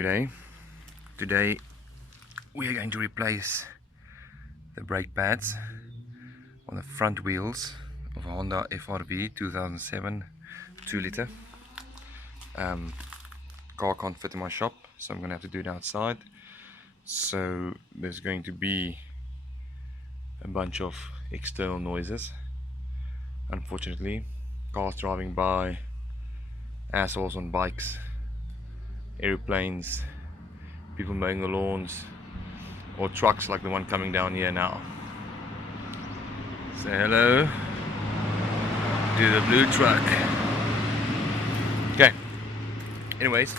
Good day. Today we are going to replace the brake pads on the front wheels of a Honda FRV 2007 2-liter. Car can't fit in my shop, so I'm going to have to do it outside. So there's going to be a bunch of external noises. Unfortunately, cars driving by, assholes on bikes, aeroplanes, people mowing the lawns, or trucks like the one coming down here now. Say hello to the blue truck. Okay, anyways,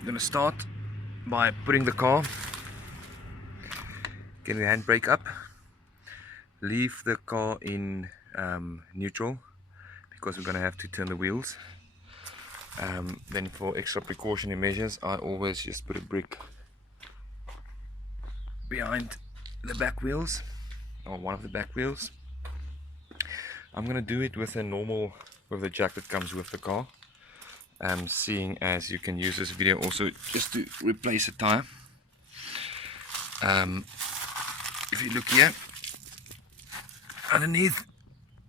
I'm gonna start by putting the car, getting the handbrake up, leave the car in neutral because we're gonna have to turn the wheels. Then for extra precautionary measures, I always just put a brick behind the back wheels, or one of the back wheels. I'm gonna do it with the jack that comes with the car. Seeing as you can use this video also just to replace a tire. If you look here underneath,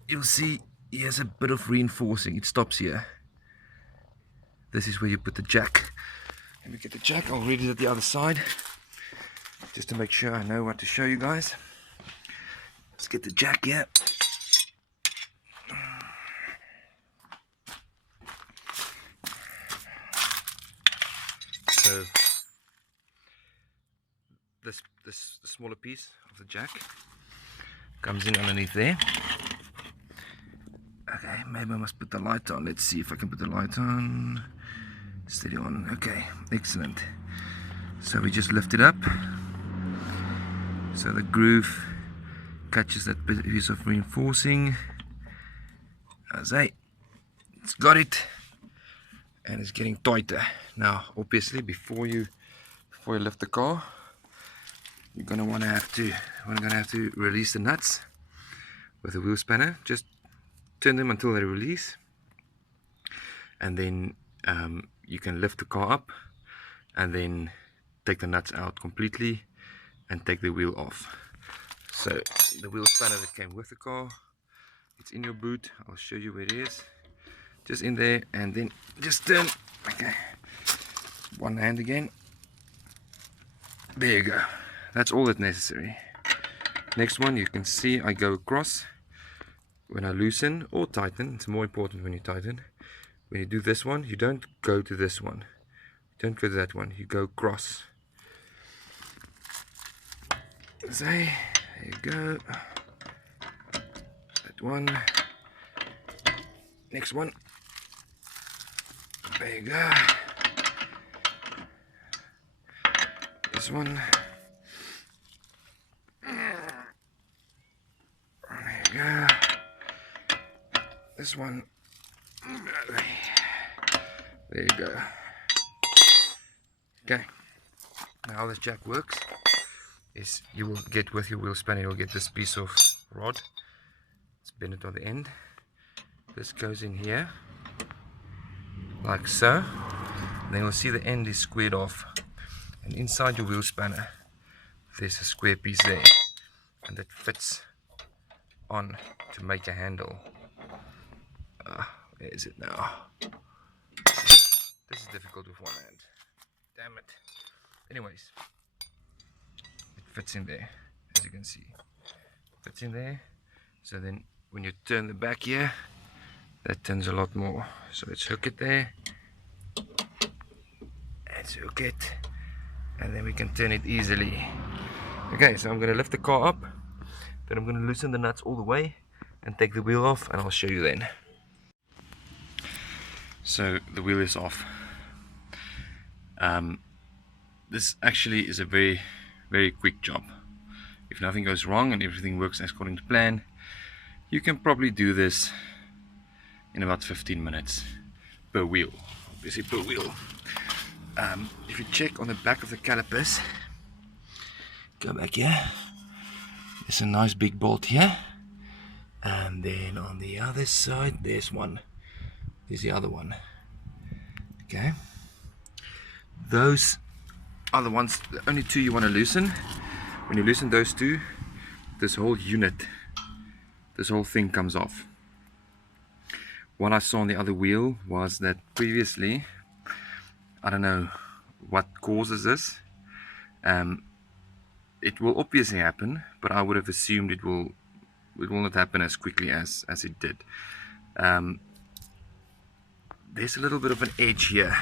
you'll see he has a bit of reinforcing. It stops here. This is where you put the jack. Let me get the jack. I'll read it at the other side just to make sure I know what to show you guys. Let's get the jack here. So the smaller piece of the jack comes in underneath there. Okay, maybe I must put the light on. Let's see if I can put the light on. Steady on. Okay, excellent. So we just lift it up so the groove catches that piece of reinforcing. As it's got it, and it's getting tighter. Now obviously before you lift the car, we're gonna have to release the nuts with a wheel spanner. Just turn them until they release, and then you can lift the car up and then take the nuts out completely and take the wheel off. So the wheel spanner that came with the car, it's in your boot. I'll show you where it is. Just in there, and then just turn. Okay, one hand again. There you go. That's all that's necessary. Next one, you can see I go across. When I loosen or tighten, it's more important when you tighten. When you do this one, you don't go to this one. You don't go to that one. You go across. There you go. That one. Next one. There you go. This one. There you go. This one. There you go. Okay. Now how this jack works is you will get with your wheel spanner, you'll get this piece of rod. It's bent on the end. This goes in here like so. Then you'll see the end is squared off, and inside your wheel spanner there's a square piece there, and that fits on to make a handle. Where is it now? This is difficult with one hand. Damn it. Anyways, it fits in there, as you can see. Fits in there. So then when you turn the back here, that turns a lot more. So let's hook it there. Let's hook it. And then we can turn it easily. Okay, so I'm going to lift the car up. Then I'm going to loosen the nuts all the way and take the wheel off, and I'll show you then. So the wheel is off. This actually is a very, very quick job. If nothing goes wrong and everything works according to plan, you can probably do this in about 15 minutes per wheel. Obviously per wheel. If you check on the back of the calipers, go back here. There's a nice big bolt here, and then on the other side there's one. There's the other one. Okay, Those are the ones, the only two you want to loosen. When you loosen those two, this whole unit, this whole thing comes off. What I saw on the other wheel was that previously, I don't know what causes this. It will obviously happen, but I would have assumed it will not happen as quickly as it did. There's a little bit of an edge here.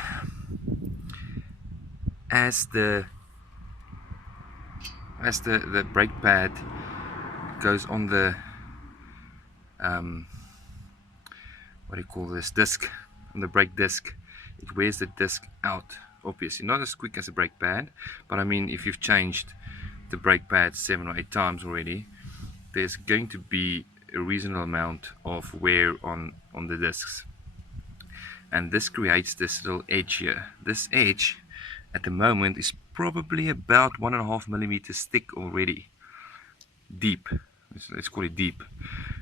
As the brake pad goes on the what do you call this, disc, on the brake disc, it wears the disc out, obviously not as quick as a brake pad, but I mean, if you've changed the brake pad 7 or 8 times already, there's going to be a reasonable amount of wear on the discs, and this creates this little edge here. This edge at the moment is probably about 1.5 millimeters thick already, deep. Let's call it deep.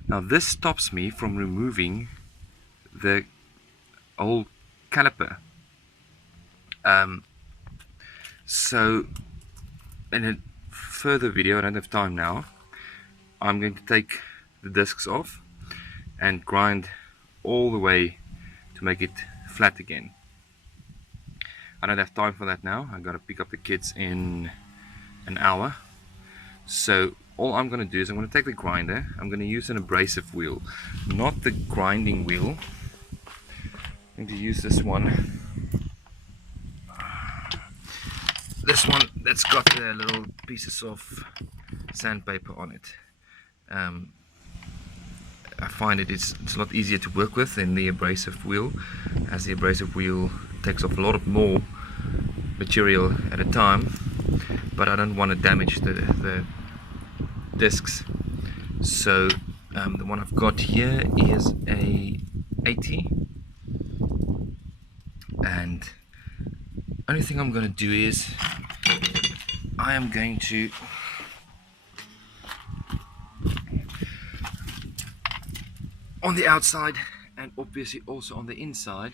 Now this stops me from removing the old caliper. So in a further video, I don't have time now, I'm going to take the discs off and grind all the way to make it flat again. I don't have time for that now. I gotta pick up the kids in an hour. So all I'm gonna do is I'm gonna take the grinder, I'm gonna use an abrasive wheel, not the grinding wheel. I'm going to use this one. This one that's got the little pieces of sandpaper on it. I find it's a lot easier to work with than the abrasive wheel, as the abrasive wheel takes off a lot more material at a time, but I don't want to damage the discs. So the one I've got here is a 80, and only thing I'm going to do is I am going to on the outside and obviously also on the inside,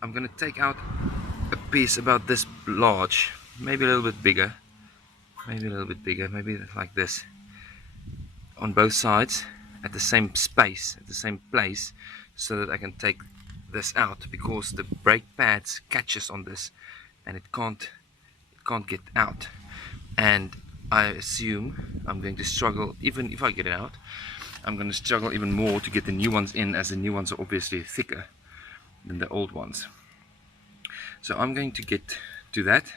I'm going to take out a piece about this large, maybe a little bit bigger, maybe like this, on both sides at the same space, at the same place, so that I can take this out, because the brake pads catches on this and it can't get out, and I assume I'm going to struggle. Even if I get it out, I'm going to struggle even more to get the new ones in, as the new ones are obviously thicker than the old ones. So I'm going to get to that.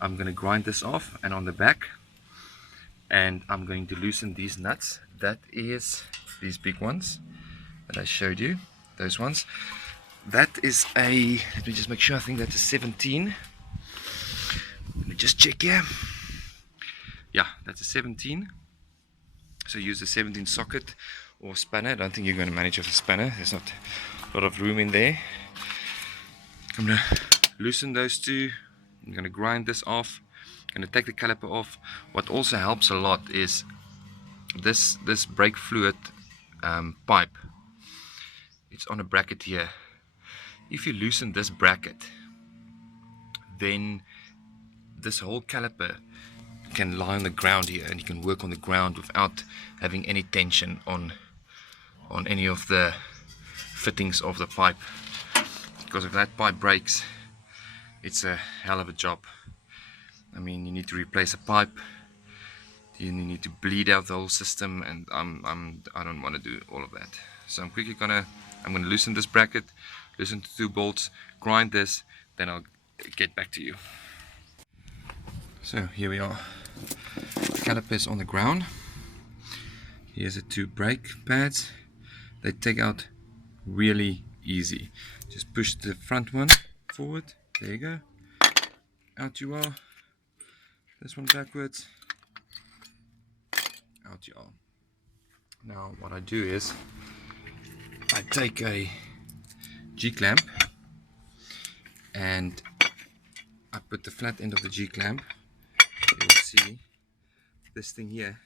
I'm going to grind this off, and on the back, and I'm going to loosen these nuts. That is these big ones that I showed you, those ones. That is a, let me just make sure, I think that's a 17. Let me just check here. Yeah, that's a 17. So use a 17 socket or spanner. I don't think you're going to manage with a spanner. There's not a lot of room in there. I'm going to loosen those two. I'm going to grind this off. I'm going to take the caliper off. What also helps a lot is this brake fluid pipe. It's on a bracket here. If you loosen this bracket, then this whole caliper can lie on the ground here, and you can work on the ground without having any tension on any of the fittings of the pipe, because if that pipe breaks, it's a hell of a job. I mean, you need to replace a pipe, you need to bleed out the whole system, and I don't want to do all of that. So I'm gonna loosen this bracket, loosen the 2 bolts, grind this, then I'll get back to you. So here we are. The caliper is on the ground. Here's the 2 brake pads. They take out really easy. Just push the front one forward. There you go. Out you are. This one backwards. Out you are. Now what I do is I take a G-clamp and I put the flat end of the G-clamp. You'll see this thing here.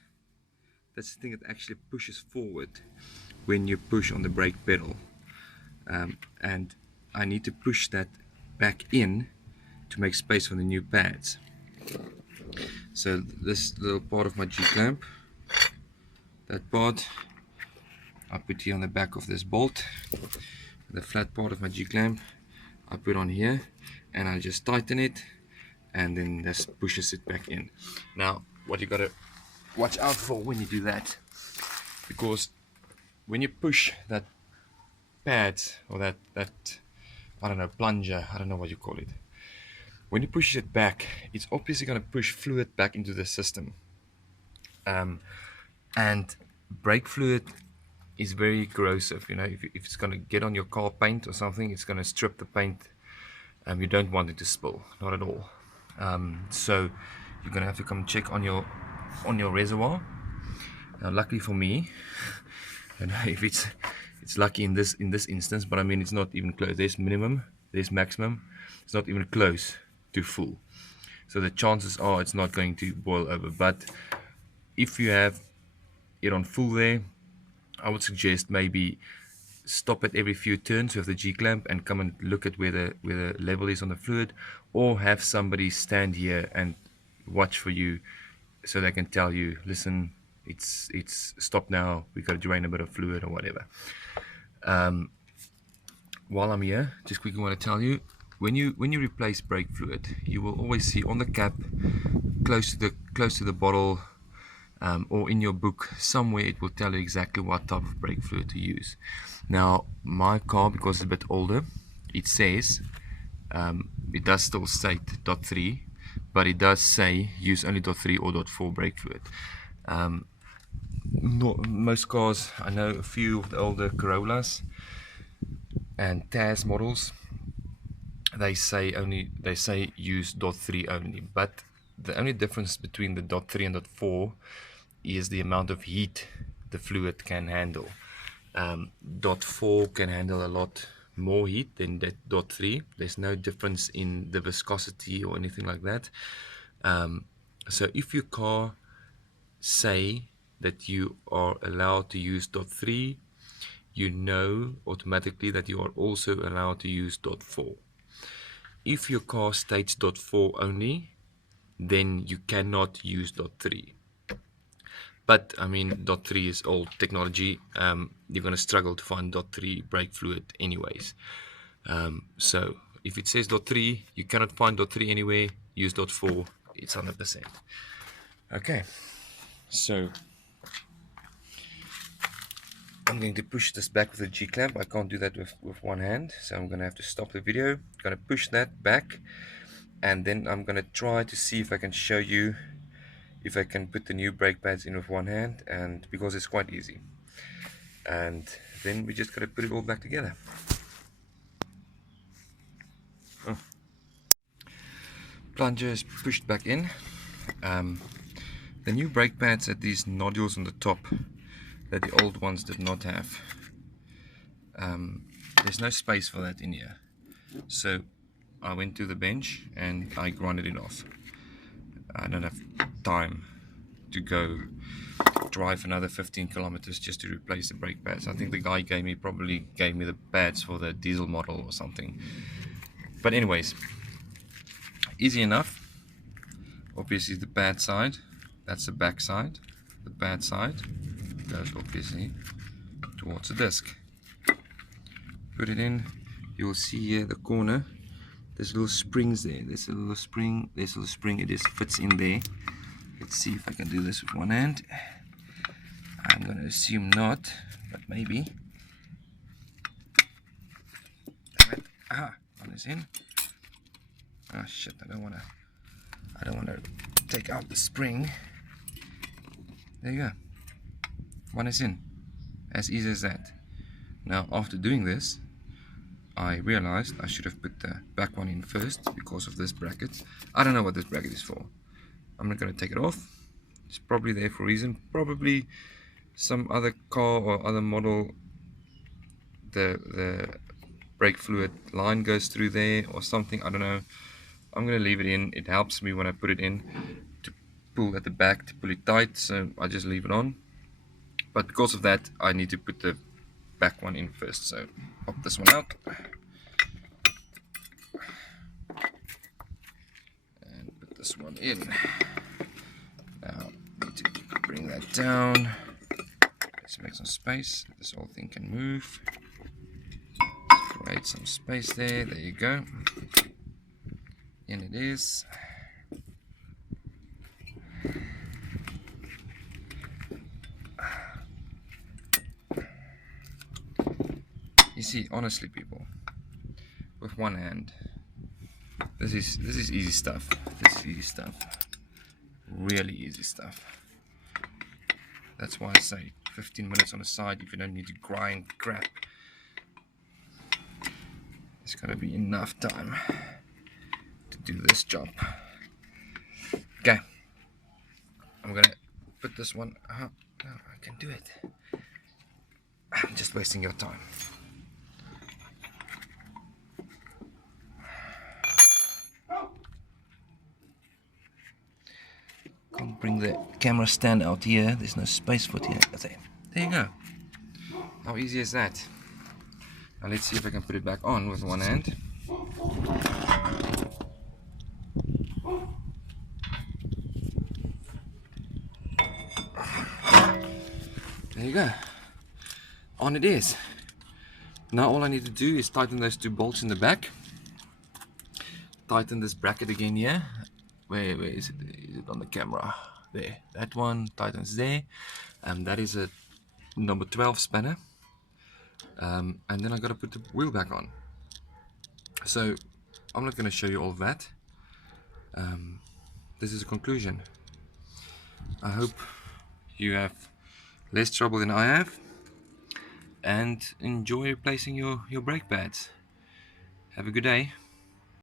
That's the thing that actually pushes forward when you push on the brake pedal, and I need to push that back in to make space for the new pads. So this little part of my G-clamp, that part I put here on the back of this bolt. The flat part of my G-clamp I put on here, and I just tighten it, and then this pushes it back in. Now what you gotta watch out for when you do that, because when you push that pad or that I don't know, plunger, I don't know what you call it, when you push it back, it's obviously going to push fluid back into the system, and brake fluid is very corrosive. You know, if it's going to get on your car paint or something, it's going to strip the paint. You don't want it to spill, not at all. So you're going to have to come check on your reservoir. Now luckily for me, I don't know if it's lucky in this instance, but I mean, it's not even close. There's minimum, there's maximum, it's not even close to full, so the chances are it's not going to boil over. But if you have it on full there, I would suggest maybe stop it every few turns with the G-clamp and come and look at where the level is on the fluid, or have somebody stand here and watch for you so they can tell you, listen, it's stopped now, we got to drain a bit of fluid or whatever. While I'm here, just quickly want to tell you, when you replace brake fluid, you will always see on the cap, close to the bottle, or in your book somewhere, it will tell you exactly what type of brake fluid to use. Now my car, because it's a bit older, it says, it does still state .3, but it does say use only .3 or .4 brake fluid. Most cars, I know a few of the older Corollas and Taz models, they say use .3 only, but the only difference between the .3 and .4 is the amount of heat the fluid can handle. .4 can handle a lot more heat than that .3. There's no difference in the viscosity or anything like that. So if your car say that you are allowed to use .3, you know automatically that you are also allowed to use .4. If your car states .4 only, then you cannot use .3. But I mean, .3 is old technology. You're going to struggle to find .3 brake fluid anyways. So if it says .3, you cannot find .3 anywhere, use .4, it's 100%. Okay, so I'm going to push this back with a G-clamp. I can't do that with one hand, so I'm going to have to stop the video. I'm going to push that back, and then I'm going to try to see if I can show you if I can put the new brake pads in with one hand, and because it's quite easy. And then we just got to put it all back together. Plunger is pushed back in. The new brake pads had these nodules on the top that the old ones did not have. There's no space for that in here, so I went to the bench and I grinded it off. I don't have time to go drive another 15 kilometers just to replace the brake pads. I think the guy probably gave me the pads for the diesel model or something. But anyways, easy enough. Obviously the pad side, that's the back side. The pad side goes obviously towards the disc. Put it in. You'll see here the corner, there's little springs there. There's a little spring, it just fits in there. Let's see if I can do this with one hand. I'm going to assume not, but maybe. One is in. Ah shit, I don't want to take out the spring. There you go. One is in. As easy as that. Now after doing this, I realized I should have put the back one in first because of this bracket. I don't know what this bracket is for. I'm not going to take it off. It's probably there for a reason. Probably some other car or other model, the brake fluid line goes through there or something. I don't know. I'm going to leave it in. It helps me when I put it in to pull at the back, to pull it tight, so I just leave it on. But because of that, I need to put the back one in first, so pop this one out. this one in. Now need to bring that down. Let's make some space. This whole thing can move. Create some space there. There you go. In it is. You see, honestly, people, with one hand, this is easy stuff. This is easy stuff. Really easy stuff. That's why I say 15 minutes on the side if you don't need to grind crap. It's gonna be enough time to do this job. Okay, I'm gonna put this one. Oh, I can do it. I'm just wasting your time. Can't bring the camera stand out here. There's no space for it here. There you go. How easy is that? Now let's see if I can put it back on with one hand. There you go. On it is. Now all I need to do is tighten those two bolts in the back. Tighten this bracket again here. Where is it? Is it on the camera? There. That one tightens there. That is a number 12 spanner. And then I got to put the wheel back on. So I'm not going to show you all of that. This is a conclusion. I hope you have less trouble than I have and enjoy replacing your brake pads. Have a good day.